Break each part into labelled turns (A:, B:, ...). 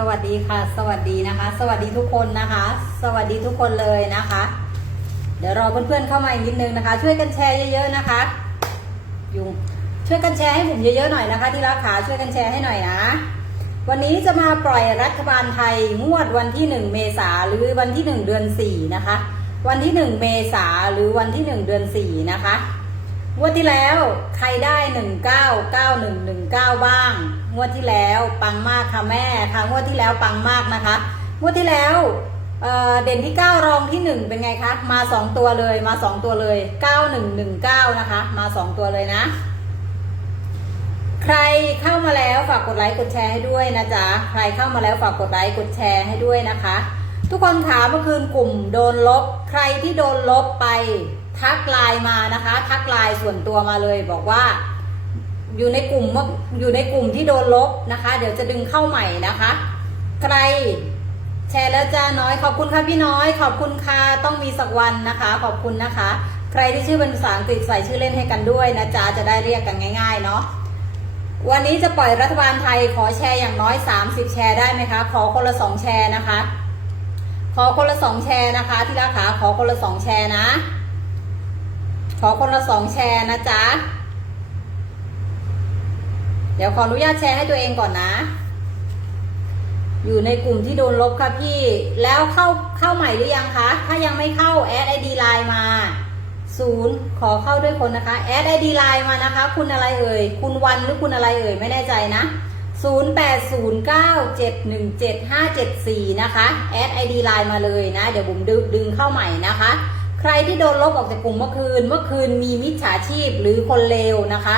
A: สวัสดีค่ะ สวัสดีนะคะ สวัสดีทุกคนนะคะ สวัสดีทุกคนเลยนะคะ เดี๋ยวรอเพื่อนๆเข้ามาอีกนิดนึงนะคะ ช่วยกันแชร์เยอะๆนะคะยุงช่วยกันแชร์ให้ผมเยอะๆหน่อยนะคะ ที่รักขาช่วยกันแชร์ให้หน่อยนะวันนี้จะมาปล่อยรัฐบาลไทยงวดวันที่ 1 เมษาหรือวันที่ 1 เดือน 4 นะคะ วันที่ 1 เมษาหรือวันที่ 1 เดือน 4 นะคะงวดที่แล้วใครได้หนึ่งเก้าเก้าหนึ่งหนึ่งเก้าบ้าง งวดที่แล้วปังมากค่ะแม่ค่ะงวดที่แล้วปังมากนะคะงวดที่แล้วเเด่นที่เก้ารองที่หนึ่งเป็นไงคะมาสองตัวเลยมาสองตัวเลยเก้าหนึ่งหนึ่งเก้านะคะ มาสองตัวเลยนะ ใครเข้ามาแล้วฝากกดไลค์กดแชร์ให้ด้วยนะจ๊ะใครเข้ามาแล้วฝากกดไลค์กดแชร์ให้ด้วยนะคะ ทุกคนขามเมื่อคืนกลุ่มโดนลบ ใครที่โดนลบไปทักไลน์มานะคะ ทักไลน์ส่วนตัวมาเลยบอกว่า อยู่ในกลุ่มอยู่ในกลุ่มที่โดนลบนะคะ เดี๋ยวจะดึงเข้าใหม่นะคะ ใครแชร์แล้วจ้าน้อยขอบคุณค่ะพี่น้อย ขอบคุณค่ะต้องมีสักวันนะคะ ขอบคุณนะคะ ใครที่ชื่อเป็นภาษาอังกฤษใส่ชื่อเล่นให้กันด้วยนะจ๊ะจะได้เรียกกันง่าย ๆ เนาะวันนี้จะปล่อยรัฐบาลไทยขอแชร์อย่างน้อย 30 แชร์ได้ไหมคะ ขอคนละ 2 แชร์นะคะ ขอคนละ 2 แชร์นะคะ ที่ราคาขอคนละ 2 แชร์นะ ขอคนละ 2 แชร์นะจ๊ะ เดี๋ยวขออนุญาตแชร์ให้ตัวเองก่อนนะ อยู่ในกลุ่มที่โดนลบค่ะพี่ แล้วเข้าเข้าใหม่หรือยังคะ ถ้ายังไม่เข้าแอดไอดีไลน์มาศูนย์ขอเข้าด้วยคนนะคะแอดไอดีไลน์มานะคะ คุณอะไรเอ่ย คุณวันหรือคุณอะไรเอ่ย ไม่แน่ใจนะ 0809717574 นะคะแอดไอดีไลน์มาเลยนะ เดี๋ยวผมดึงดึงเข้าใหม่นะคะ ใครที่โดนลบออกจากกลุ่มเมื่อคืน เมื่อคืนมีมิจฉาชีพหรือคนเลวนะคะ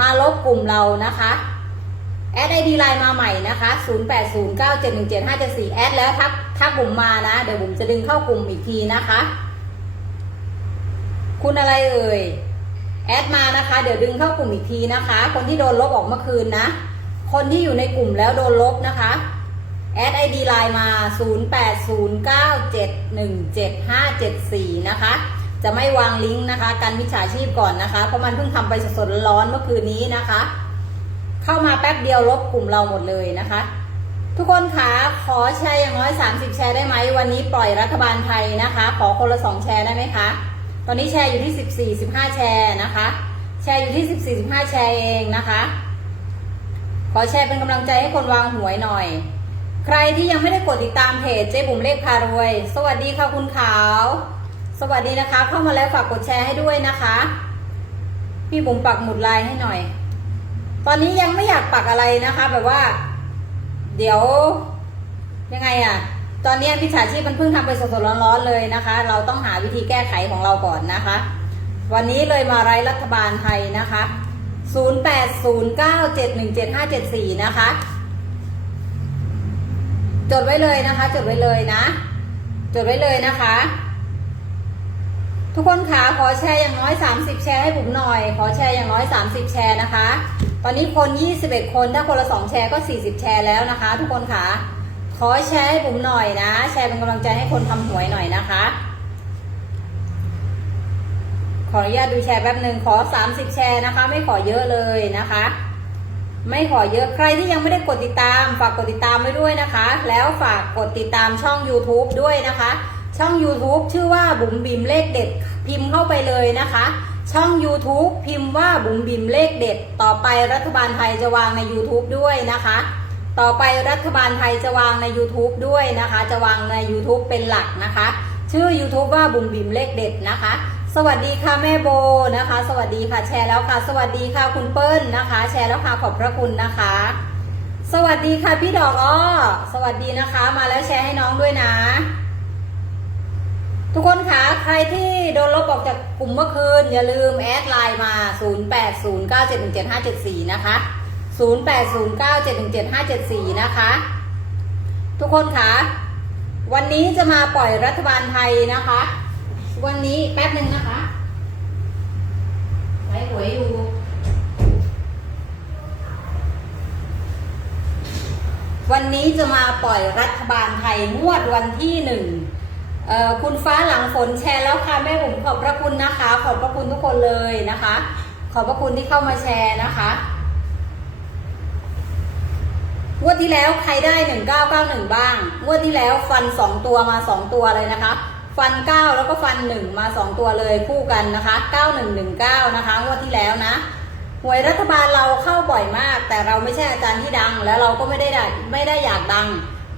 A: มาลบกลุ่มเรานะคะแอดไอดีไลน์มาใหม่นะคะ 0809717574 แอดแล้วทักทักผมมานะ เดี๋ยวผมจะดึงเข้ากลุ่มอีกทีนะคะ คุณอะไรเอ่ย แอดมานะคะ เดี๋ยวดึงเข้ากลุ่มอีกทีนะคะ คนที่โดนลบออกเมื่อคืนนะ คนที่อยู่ในกลุ่มแล้วโดนลบนะคะ แอดไอดีไลน์มา 0809717574 นะคะ จะไม่วางลิงก์นะคะกันมิจฉาชีพก่อนนะคะ เพราะมันเพิ่งทำไปสดๆร้อนเมื่อคืนนี้นะคะ เข้ามาแป๊บเดียวลบกลุ่มเราหมดเลยนะคะ ทุกคนคะขอแชร์อย่างน้อย 30 แชร์ได้ไหมวันนี้ปล่อยรัฐบาลไทยนะคะ ขอคนละ2แชร์ได้ไหมคะ ตอนนี้แชร์อยู่ที่ 14 15 แชร์นะคะ แชร์อยู่ที่ 14 15 แชร์เองนะคะ ขอแชร์เป็นกำลังใจให้คนวางหวยหน่อย ใครที่ยังไม่ได้กดติดตามเพจเจ๊บุ๋มเลขพารวย สวัสดีค่ะคุณขาว สวัสดีนะคะ เข้ามาแล้วฝากกดแชร์ให้ด้วยนะคะ พี่บุ๋มปักหมุดลายให้หน่อย ตอนนี้ยังไม่อยากปักอะไรนะคะ แบบว่า เดี๋ยว ยังไงอะตอนนี้พิชาชีพมันเพิ่งทำไปสดๆร้อนๆเลยนะคะ เราต้องหาวิธีแก้ไขของเราก่อนนะคะ วันนี้เลยมาไร้รัฐบาลไทยนะคะ 0809717574 นะคะ จดไว้เลยนะคะ จดไว้เลยนะ จดไว้เลยนะคะ ทุกคนขาขอแชร์อย่างน้อย 30 แชร์ให้ผมหน่อย ขอแชร์อย่างน้อย 30 แชร์นะคะ ตอนนี้คน 21 คนถ้าคนละ 2 แชร์ก็ 40 แชร์แล้วนะคะ ทุกคนขาขอแชร์ให้ผมหน่อยนะ แชร์เป็นกำลังใจให้คนทำหวยหน่อยนะคะ ขออนุญาตดูแชร์แป๊บหนึ่งขอ 30 แชร์นะคะ ไม่ขอเยอะเลยนะคะไม่ขอเยอะใครที่ยังไม่ได้กดติดตาม ฝากกดติดตามไว้ด้วยนะคะ แล้วฝากกดติดตามช่อง YouTube ด้วยนะคะ ช่อง YouTube ชื่อว่าบุ๋มบิมเลขเด็ด พิมพ์เข้าไปเลยนะคะ ช่อง YouTube พิมพ์ว่าบุ๋มบิมเลขเด็ด ต่อไปรัฐบาลไทยจะวางใน YouTube ด้วยนะคะ ต่อไปรัฐบาลไทยจะวางใน YouTube ด้วยนะคะ จะวางใน YouTube เป็นหลักนะคะ ชื่อ YouTube ว่าบุ๋มบิมเลขเด็ดนะคะ สวัสดีค่ะแม่โบนะคะ สวัสดีค่ะแชร์แล้วค่ะ สวัสดีค่ะคุณเปิ้ลนะคะ แชร์แล้วค่ะขอบพระคุณนะคะสวัสดีค่ะพี่ดอกอ้อ สวัสดีนะคะ มาแล้วแชร์ให้น้องด้วยนะ ทุกคนคะใครที่โดนลบออกจากกลุ่มเมื่อคืน อย่าลืมแอดไลน์มา 0809717574 นะคะ 0809717574 นะคะ ทุกคนคะวันนี้จะมาปล่อยรัฐบาลไทยนะคะ วันนี้แป๊บหนึ่งนะคะไว้หวยอยู่วันนี้จะมาปล่อยรัฐบาลไทยงวดวันที่หนึ่ง คุณฟ้าหลังฝนแชร์แล้วค่ะแม่ผมขอบพระคุณนะคะ ขอบพระคุณทุกคนเลยนะคะ ขอบพระคุณที่เข้ามาแชร์นะคะงวดที่แล้วใครได้หนึ่งเก้าเก้าหนึ่งบ้างงวดที่แล้วฟันสองตัวมาสองตัวเลยนะคะ ฟันเก้าแล้วก็ฟันหนึ่งมาสองตัวเลยคู่กันนะคะเก้าหนึ่งหนึ่งเก้านะคะงวดที่แล้วนะหวยรัฐบาลเราเข้าบ่อยมาก แต่เราไม่ใช่อาจารย์ที่ดัง แล้วเราก็ไม่ได้ไม่ได้อยากดัง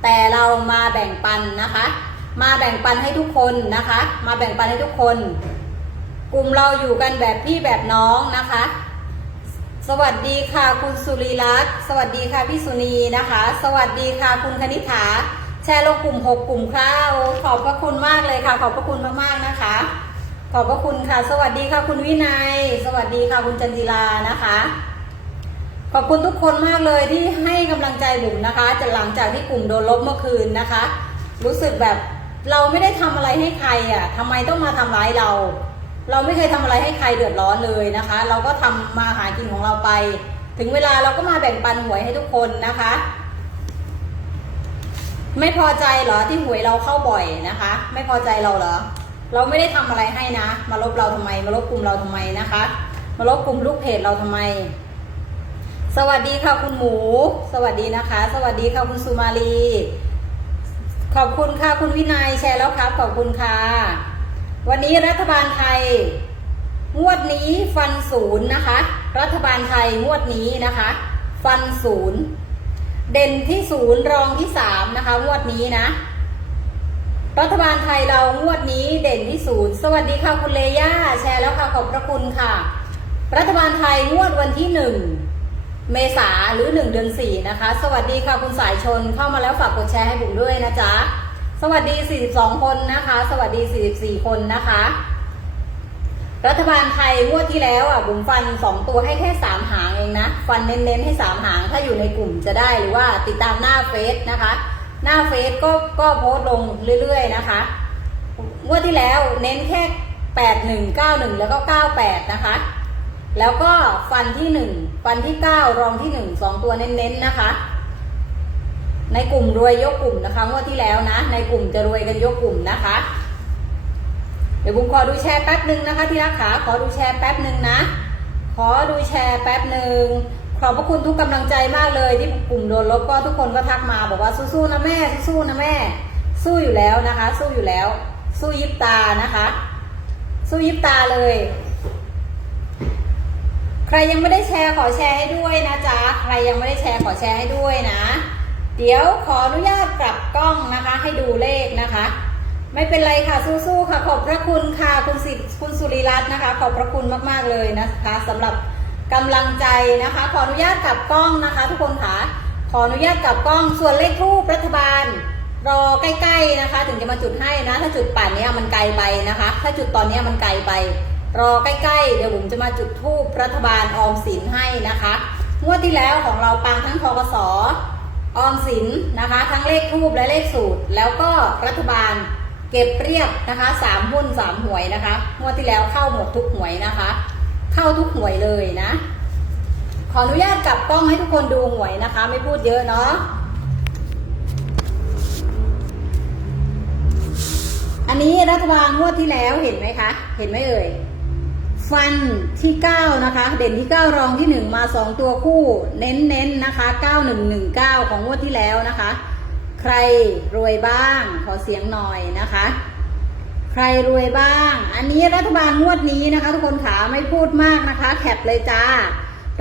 A: แต่เรามาแบ่งปันนะคะ มาแบ่งปันให้ทุกคนนะคะ มาแบ่งปันให้ทุกคน กลุ่มเราอยู่กันแบบพี่แบบน้องนะคะ สวัสดีค่ะคุณสุรีรัตน์สวัสดีค่ะพี่สุนีนะคะ สวัสดีค่ะคุณคณิษฐาแชร์ลงกลุ่มหกกลุ่มค่ะโอ้ขอบพระคุณมากเลยค่ะ ขอบพระคุณมากๆนะคะ ขอบพระคุณค่ะ สวัสดีค่ะคุณวินัย สวัสดีค่ะคุณจันจิลานะคะขอบคุณทุกคนมากเลยที่ให้กำลังใจบุ๋มนะคะจากหลังจากที่กลุ่มโดนลบเมื่อคืนนะคะ รู้สึกแบบ เราไม่ได้ทำอะไรให้ใครอะทำไมต้องมาทำร้ายเรา เราไม่เคยทำอะไรให้ใครเดือดร้อนเลยนะคะ เราก็ทำมาหากินของเราไป ถึงเวลาเราก็มาแบ่งปันหวยให้ทุกคนนะคะ ไม่พอใจเหรอที่หวยเราเข้าบ่อยนะคะ ไม่พอใจเราเหรอ เราไม่ได้ทำอะไรให้นะ มาลบเราทำไม มาลบกลุ่มเราทำไมนะคะ มาลบกลุ่มลูกเพจเราทำไม สวัสดีค่ะคุณหมู สวัสดีนะคะ สวัสดีค่ะคุณสุมาลี ขอบคุณค่ะคุณวินัยแชร์แล้วครับ ขอบคุณค่ะ วันนี้รัฐบาลไทย งวดนี้ฟันศูนย์นะคะ รัฐบาลไทยงวดนี้นะคะ ฟันศูนย์เด่นที่ศูนย์รองที่สามนะคะ งวดนี้นะ รัฐบาลไทยเรางวดนี้เด่นที่ศูนย์สวัสดีค่ะคุณเลย่าแชร์แล้วค่ะขอบพระคุณค่ะ รัฐบาลไทยงวดวันที่หนึ่ง เมษาหรือหนึ่งเดือนสี่นะคะ สวัสดีค่ะคุณสายชนเข้ามาแล้วฝากกดแชร์ให้ผมด้วยนะจ๊ะ สวัสดี 42 คนนะคะ สวัสดี 44 คนนะคะ รัฐบาลไทยงวดที่แล้วอะบุ๋มฟัน 2 ตัวให้แค่3หางเองนะ ฟันเน้นๆให้ 3 หาง ถ้าอยู่ในกลุ่มจะได้หรือว่าติดตามหน้าเฟซนะคะ หน้าเฟซก็ก็โพสต์ลงเรื่อยๆนะคะ งวดที่แล้วเน้นแค่ 81 91 แล้วก็ 98 นะคะ แล้วก็ฟันที่1ฟันที่9รองที่1 2ตัวเน้นๆนะคะ ในกลุ่มรวยยกกลุ่มนะคะงวดที่แล้วนะ ในกลุ่มจะรวยกันยกกลุ่มนะคะ เดี๋ยวบุ้มขอดูแชร์แป๊บหนึ่งนะคะที่รักขาขอดูแชร์แป๊บหนึ่งนะ ขอดูแชร์แป๊บหนึ่งขอบพระคุณทุกกำลังใจมากเลยที่กลุ่มโดนลบก็ทุกคนก็ทักมาบอกว่าสู้ๆนะแม่สู้ๆนะแม่ สู้อยู่แล้วนะคะ สู้อยู่แล้ว สู้ยิบตานะคะ สู้ยิบตาเลย ใครยังไม่ได้แชร์ขอแชร์ให้ด้วยนะจ๊ะ ใครยังไม่ได้แชร์ขอแชร์ให้ด้วยนะ เดี๋ยวขออนุญาตกลับกล้องนะคะ ให้ดูเลขนะคะ ไม่เป็นไรค่ะสู้ๆค่ะ ขอบพระคุณค่ะคุณสิคุณสุริรัตน์นะคะ ขอบพระคุณมากๆเลยนะคะสำหรับกำลังใจนะคะ ขออนุญาตกลับกล้องนะคะ ทุกคนค่ะขออนุญาตกลับกล้องส่วนเลขทูปรัฐบาล รอใกล้ ๆนะคะ ถึงจะมาจุดให้นะ ถ้าจุดป่านนี้มันไกลไปนะคะ ถ้าจุดตอนนี้มันไกลไป รอใกล้ๆ เดี๋ยวผมจะมาจุดทูปรัฐบาลออมสินให้นะคะ งวดที่แล้วของเราปังทั้งทกสออมสินนะคะ ทั้งเลขทูปและเลขสูตร แล้วก็รัฐบาลเก็บเรียบนะคะสามหุ้นสามหวยนะคะงวดที่แล้วเข้าหมดทุกหวยนะคะ เข้าทุกหวยเลยนะ ขออนุญาตกลับกล้องให้ทุกคนดูหวยนะคะ ไม่พูดเยอะเนาะอันนี้รัฐบาลงวดที่แล้วเห็นไหมคะ เห็นไหมเอ่ย ฟันที่เก้านะคะ เด่นที่เก้ารองที่หนึ่งมาสองตัวคู่ เน้นๆนนะคะเก้าหนึ่งหนึ่งเก้าของงวดที่แล้วนะคะ ใครรวยบ้างขอเสียงหน่อยนะคะ ใครรวยบ้าง อันนี้รัฐบาลงวดนี้นะคะ ทุกคนขาไม่พูดมากนะคะแคปเลยจ้า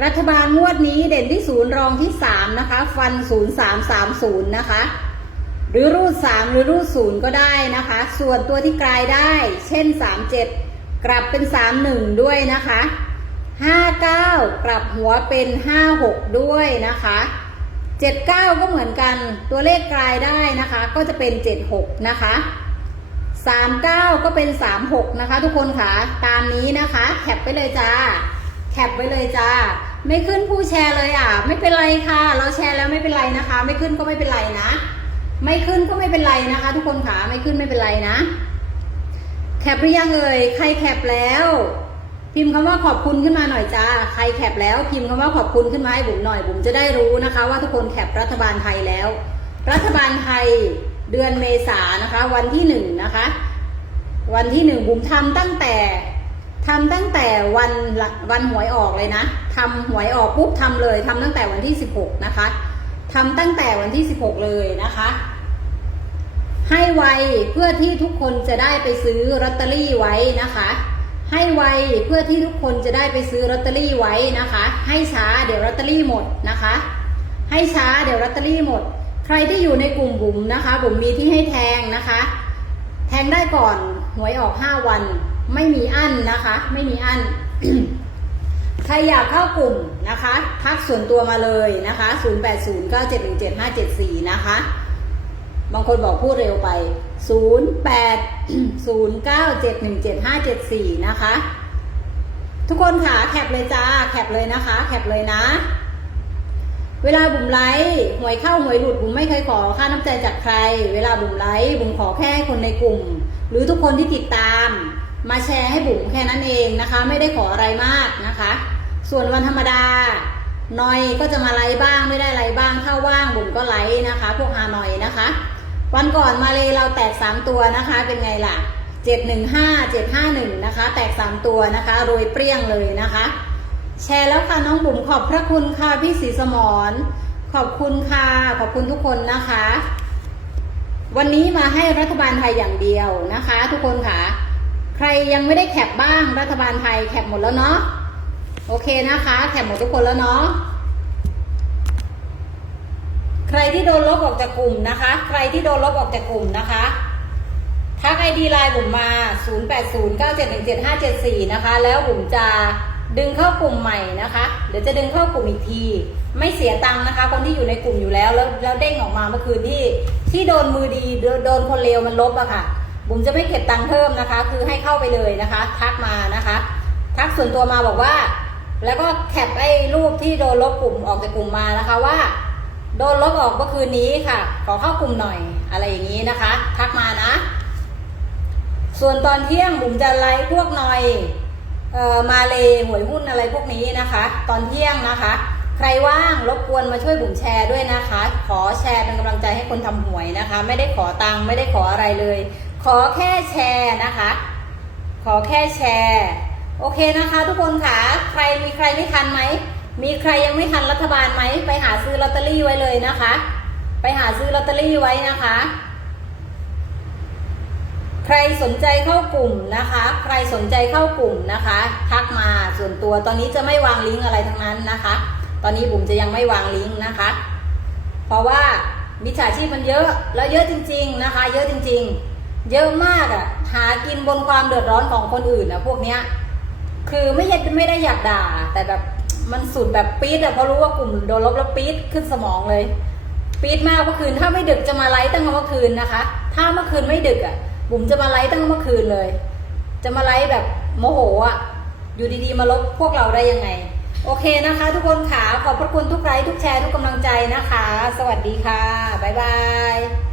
A: รัฐบาลงวดนี้เด่นที่ศูนย์รองที่สามนะคะ ฟันศูนย์สามสามศูนย์นะคะ หรือรูดสามหรือรูดศูนย์ก็ได้นะคะ ส่วนตัวที่กลายได้ เช่นสามเจ็ด กลับเป็นสามหนึ่งด้วยนะคะห้าเก้ากลับหัวเป็นห้าหกด้วยนะคะเจ็ดเก้าก็เหมือนกันตัวเลขกลายได้นะคะ ก็จะเป็นเจ็ดหกนะคะสามเก้าก็เป็นสามหกนะคะ ทุกคนค่ะตามนี้นะคะแคปไปเลยจ้าแคปไว้เลยจ้าไม่ขึ้นผู้แชร์เลยอะ ไม่เป็นไรค่ะ เราแชร์แล้วไม่เป็นไรนะคะ ไม่ขึ้นก็ไม่เป็นไรนะ ไม่ขึ้นก็ไม่เป็นไรนะคะ ทุกคนค่ะไม่ขึ้นไม่เป็นไรนะ แคปหรือยังเอ่ยใครแคปแล้ว พิมพ์คำว่าขอบคุณขึ้นมาหน่อยจ้าใครแคปแล้ว พิมพ์คำว่าขอบคุณขึ้นมาให้บุ๋มหน่อยบุ๋มจะได้รู้นะคะ ว่าทุกคนแคปรัฐบาลไทยแล้ว รัฐบาลไทยเดือนเมษานะคะ วันที่หนึ่งนะคะ วันที่หนึ่งบุ๋มทำตั้งแต่ทำตั้งแต่วันวันหวยออกเลยนะทำหวยออกปุ๊บทำเลยทำตั้งแต่วันที่สิบหกนะคะทำตั้งแต่วันที่ 16 เลยนะคะ ให้ไวเพื่อที่ทุกคนจะได้ไปซื้อลอตเตอรี่ไว้นะคะ ให้ไวเพื่อที่ทุกคนจะได้ไปซื้อลอตเตอรี่ไว้นะคะ ให้ช้าเดี๋ยวลอตเตอรี่หมดนะคะ ให้ช้าเดี๋ยวลอตเตอรี่หมด ใครที่อยู่ในกลุ่มบุ๋มนะคะบุ๋มมีที่ให้แทงนะคะ แทงได้ก่อนหวยออก5วัน ไม่มีอั้นนะคะ ไม่มีอั้นใครอยากเข้ากลุ่มนะคะ ทักส่วนตัวมาเลยนะคะ 0809717574 นะคะ บางคนบอกพูดเร็วไป 0809717574 นะคะ ทุกคนค่ะแคปเลยจ้า แคปเลยนะคะ แคปเลยนะ เวลาบุ๋มไลฟ์หวยเข้าหวยหลุดบุ๋มไม่เคยขอค่าน้ำใจจากใคร เวลาบุ๋มไลฟ์บุ๋มขอแค่คนในกลุ่ม หรือทุกคนที่ติดตาม มาแชร์ให้บุ๋มแค่นั้นเองนะคะ ไม่ได้ขออะไรมากนะคะ ส่วนวันธรรมดาหนอยก็จะมาไลฟ์บ้างไม่ได้ไลฟ์บ้างถ้าว่างบุ๋มก็ไลฟ์นะคะ พวกฮานอยนะคะ วันก่อนมาเลยเราแตกสามตัวนะคะ เป็นไงล่ะเจ็ดหนึ่งห้าเจ็ดห้าหนึ่งนะคะ แตกสามตัวนะคะโรยเปรี้ยงเลยนะคะ แชร์แล้วค่ะน้องบุ๋มขอบพระคุณค่ะพี่ศรีสมรขอบคุณค่ะ ขอบคุณทุกคนนะคะ วันนี้มาให้รัฐบาลไทยอย่างเดียวนะคะ ทุกคนค่ะ ใครยังไม่ได้แคปบ้างรัฐบาลไทยแคปหมดแล้วเนาะโอเคนะคะ แคปหมดทุกคนแล้วเนาะ ใครที่โดนลบออกจากกลุ่มนะคะ ใครที่โดนลบออกจากกลุ่มนะคะทักไอดีไลน์บุ๋มมา 0809717574 นะคะ แล้วบุ๋มจะดึงเข้ากลุ่มใหม่นะคะ เดี๋ยวจะดึงเข้ากลุ่มอีกที ไม่เสียตังค์นะคะ คนที่อยู่ในกลุ่มอยู่แล้ว แล้วแล้วเด้งออกมาเมื่อคืนที่ที่โดนมือดีโดนคนเลวมันลบอะค่ะ บุ๋มจะไม่เก็บตังค์เพิ่มนะคะ คือให้เข้าไปเลยนะคะ ทักมานะคะ ทักส่วนตัวมาบอกว่า แล้วก็แคปไอ้รูปที่โดนลบกลุ่มออกจากกลุ่มมานะคะว่า โดนลบออกเมื่อคืนนี้ค่ะ ขอเข้ากลุ่มหน่อยอะไรอย่างนี้นะคะ ทักมานะ ส่วนตอนเที่ยงบุ๋มจะไลฟ์พวกหน่อยเอ่อมาเลยหวยหุ้นอะไรพวกนี้นะคะ ตอนเที่ยงนะคะ ใครว่างรบกวนมาช่วยบุ๋มแชร์ด้วยนะคะ ขอแชร์เป็นกำลังใจให้คนทำหวยนะคะ ไม่ได้ขอตังค์ไม่ได้ขออะไรเลย ขอแค่แชร์นะคะ ขอแค่แชร์ โอเคนะคะ ทุกคนค่ะ ใครมีใครไม่ทันไหม มีใครยังไม่ทันรัฐบาลไหมไปหาซื้อลอตเตอรี่ไว้เลยนะคะ ไปหาซื้อลอตเตอรี่ไว้นะคะ ใครสนใจเข้ากลุ่มนะคะ ใครสนใจเข้ากลุ่มนะคะทักมาส่วนตัวตอนนี้จะไม่วางลิงก์อะไรทั้งนั้นนะคะ ตอนนี้บุ๋มจะยังไม่วางลิงก์นะคะ เพราะว่ามิจฉาชีพมันเยอะแล้วเยอะจริง ๆนะคะ เยอะจริง ๆ เยอะมากอะ่ะหากินบนความเดือดร้อนของคนอื่นนะพวกเนี้ยคือไม่ใช่ไม่ได้อยากด่าแต่แบบ มันสุดแบบปี๊ดอะเพราะรู้ว่ากลุ่มโดนลบแล้วปี๊ดขึ้นสมองเลย ปี๊ดมากเมื่อคืน ถ้าไม่ดึกจะมาไลฟ์ตั้งแต่เมื่อคืนนะคะ ถ้าเมื่อคืนไม่ดึกอะบุ๋มจะมาไลฟ์ตั้งแต่เมื่อคืนเลย จะมาไลฟ์แบบโมโหอะอยู่ดีๆ มาลบพวกเราได้ยังไง โอเคนะคะ ทุกคนค่ะขอบพระคุณทุกไลค์ทุกแชร์ทุกกำลังใจนะคะ สวัสดีค่ะบ๊ายบาย